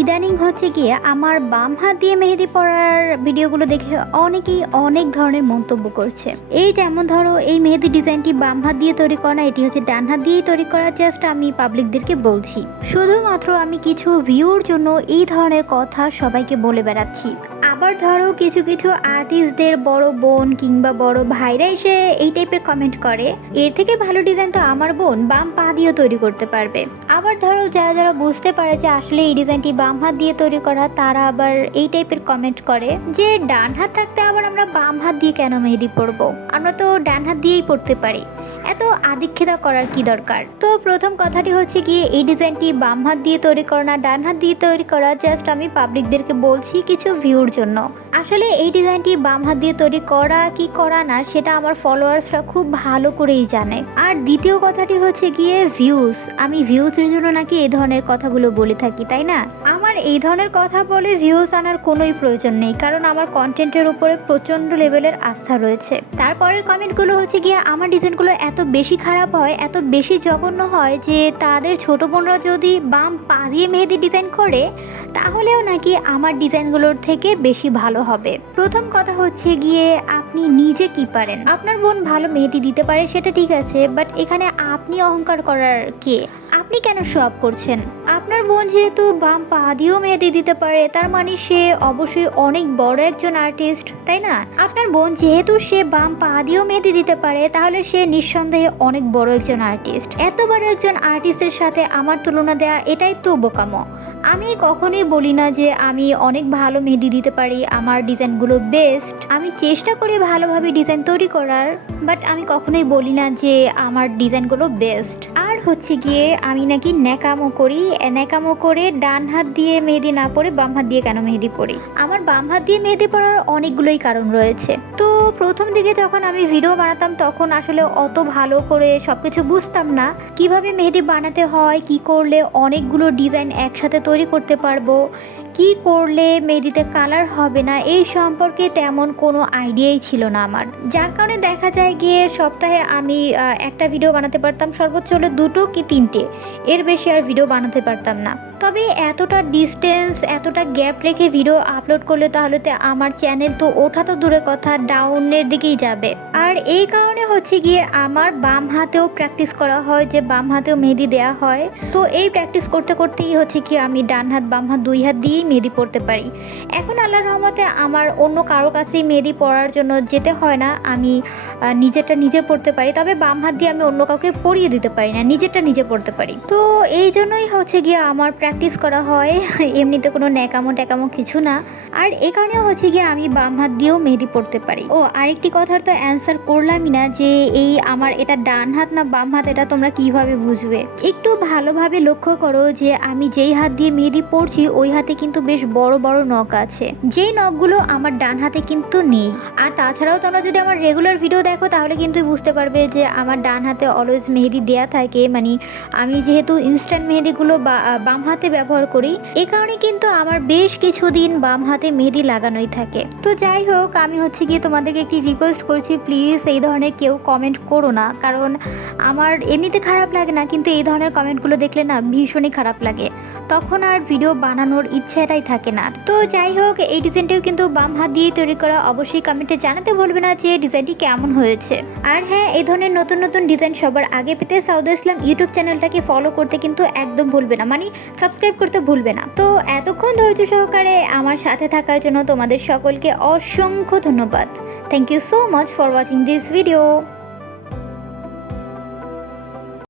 ইদানিং হচ্ছে গিয়ে আমার বাম হাত দিয়ে মেহেদি পরার ভিডিওগুলো দেখে অনেকেই অনেক ধরনের মন্তব্য করছে। এই যেমন ধরো এই মেহেদি ডিজাইনটি বাম হাত দিয়ে তৈরি করা না, এটি হচ্ছে ডান হাত দিয়েই তৈরি করা জাস্ট আমি পাবলিকদেরকে বলছি। শুধুমাত্র আমি কিছু ভিউর জন্য এই ধরনের কথা সবাইকে বলে বেড়াচ্ছি। আবার ধরো কিছু কিছু আর্টিস্টদের বড় বোন কিংবা বড় ভাইরা এসে এই টাইপের কমেন্ট করে এর থেকে ভালো ডিজাইন তো আমার বোন বাম পা দিয়েও তৈরি করতে পারবে। আবার ধরো যারা যারা বুঝতে পারে যে আসলে এই ডিজাইনটি বাম হাত দিয়ে তৈরি করা, তারা আবার এই টাইপের কমেন্ট করে যে, ডান হাত থাকতে আবার আমরা বাম হাত দিয়ে কেন মেহেদি পরবো? আমরা তো ডান হাত দিয়েই পড়তে পারি। এত আদিক্ষেতা করার কি দরকার? তো প্রথম কথাটি হচ্ছে গিয়ে, এই ডিজাইনটি বাম হাত দিয়ে তৈরি করা না, ডান হাত দিয়ে তৈরি করা জাস্ট আমি পাবলিকদেরকে বলছি কিছু ভিউর জন্য। আসলে এই ডিজাইনটি বাম হাত দিয়ে তৈরি করা কি করা না, সেটা আমার ফলোয়ার্সরা খুব ভালো করেই জানে। আর দ্বিতীয় কথাটি হচ্ছে গিয়ে ভিউজ আমি ভিউজের জন্য নাকি এই ধরনের কথাগুলো বলে থাকি, তাই না? আমার এই ধরনের কথা বলে ভিউজ আনার কোনোই প্রয়োজন নেই, কারণ আমার কন্টেন্টের উপরে প্রচণ্ড লেভেলের আস্থা রয়েছে। তারপরের কমেন্টগুলো হচ্ছে গিয়ে আমার ডিজাইনগুলো এত বেশি খারাপ হয়, এত বেশি জঘন্য হয় যে তাদের ছোট বোনরা যদি বাম পা দিয়ে মেহেদি ডিজাইন করে, তাহলেও নাকি আমার ডিজাইনগুলোর থেকে বেশি ভালো হবে। প্রথম কথা হচ্ছে গিয়ে আপনি নিজে কি পারেন? আপনার বোন ভালো মেহেদি দিতে পারে, সেটা ঠিক আছে বাট এখানে আপনি অহংকার করার কে? আপনি কেন সব করছেন? আপনার বোন যেহেতু বাম পা দিয়েও মেহেদি দিতে পারে, তার মানে সে অবশ্যই অনেক বড় একজন আর্টিস্ট তাই না? আপনার বোন যেহেতু সে বাম পা দিয়েও মেহেদি দিতে পারে, তাহলে সে নিঃসন্দেহে অনেক বড় একজন আর্টিস্ট এত বড় একজন আর্টিস্টের সাথে আমার তুলনা দেওয়া এটাই তো বোকামো। আমি কখনোই বলি না যে আমি অনেক ভালো মেহেদি দিতে পারি, আমার ডিজাইনগুলো বেস্ট আমি চেষ্টা করি ভালোভাবে ডিজাইন তৈরি করার বাট আমি কখনোই বলি না যে আমার ডিজাইনগুলো বেস্ট আর হচ্ছে গিয়ে আমি নাকি ন্যাকামো করি, ন্যাকামো করে ডান হাত দিয়ে মেহেদি না পরে বাম হাত দিয়ে কেন মেহেদি পরি? আমার বাম হাত দিয়ে মেহেদি পরার অনেকগুলোই কারণ রয়েছে। তো প্রথম দিকে যখন আমি ভিডিও বানাতাম, তখন আসলে অত ভালো করে সব কিছু বুঝতাম না। কীভাবে মেহেদি বানাতে হয়, কি করলে অনেকগুলো ডিজাইন একসাথে তৈরি করতে পারব? কি করলে মেহেদিতে কালার হবে না? এই সম্পর্কে তেমন কোনো আইডিয়াই ছিল না আমার। যার কারণে দেখা যায় গিয়ে সপ্তাহে আমি একটা ভিডিও বানাতে পারতাম, সর্বোচ্চ হলে দুটো কি তিনটে। এর বেশি আর ভিডিও বানাতে পারতাম না। তবে এতটা ডিস্টেন্স এতটা গ্যাপ রেখে ভিডিও আপলোড করলে তাহলে তো আমার চ্যানেল তো ওঠা তো দূরের কথা ডাউনের দিকেই যাবে। আর এই কারণে হচ্ছে গিয়ে আমার বাম হাতেও প্র্যাকটিস করা হয়, যে বাম হাতেও মেহেদি দেওয়া হয়। তো এই প্র্যাকটিস করতে করতেই হচ্ছে কি আমি ডান হাত, বাম হাত দুই হাত দিয়েই মেহেদি পড়তে পারি। এখন আল্লাহর রহমতে আমার অন্য কারও কাছেই মেহেদি পড়ার জন্য যেতে হয় না। আমি নিজেরটা নিজে পড়তে পারি, তবে বাম হাত দিয়ে আমি অন্য কাউকে পড়িয়ে দিতে পারি না, নিজেরটা নিজে পড়তে পারি। তো এই জন্যই হচ্ছে গিয়ে আমার প্র্যাকটিস করা হয়, এমনিতে কোনো ন্যাকামো ট্যাকামো কিছু না। আর এই কারণে হচ্ছে গিয়ে আমি বাম হাত দিয়েও মেহেদি পড়তে পারি। ও, আরেকটি কথার তো অ্যান্সার করলামই না যে এই আমার এটা ডান হাত না বাম হাত, এটা তোমরা কীভাবে বুঝবে? একটু ভালোভাবে লক্ষ্য করো যে আমি যেই হাত দিয়ে মেহেদি পড়ছি, ওই হাতে কিন্তু বেশ বড় বড় নখ আছে। যেই নখগুলো আমার ডান হাতে কিন্তু নেই। আর তাছাড়াও তোমরা যদি আমার রেগুলার ভিডিও দেখো, তাহলে কিন্তু বুঝতে পারবে যে আমার ডান হাতে অলওয়েজ মেহেদি দেয়া থাকে। মানে আমি যেহেতু ইনস্ট্যান্ট মেহেদিগুলো বাম হাতে ব্যবহার করি এই কারণে কিন্তু আমার বেশ কিছুদিন বাম হাতে মেহেদি লাগানোই থাকে। তো যাই হোক, আমি হচ্ছে গিয়ে তোমাদেরকে একটি রিকোয়েস্ট করছি প্লিজ এই ধরনের কেউ কমেন্ট করো না। কারণ আমার এমনিতে খারাপ লাগে না, কিন্তু এই ধরনের কমেন্টগুলো দেখলে না ভীষণই খারাপ লাগে। তখন আর ভিডিও বানানোর ইচ্ছাটাই থাকে না। তো যাই হোক, এই ডিজাইনটিও কিন্তু বাম হাত দিয়ে তৈরি করা অবশ্যই কমেন্টে জানাতে ভুলবে না যে ডিজাইনটি কেমন হয়েছে। আর হ্যাঁ এই ধরনের নতুন নতুন ডিজাইন সবার আগে পেতে সাউদ ইসলাম ইউটিউব চ্যানেলটাকে ফলো করতে কিন্তু একদম ভুলবে না মানে সাবস্ক্রাইব করতে ভুলবে না। তো এতক্ষণ ধৈর্য সহকারে আমার সাথে থাকার জন্য তোমাদের সকলকে অসংখ্য ধন্যবাদ। Thank you so much for watching this video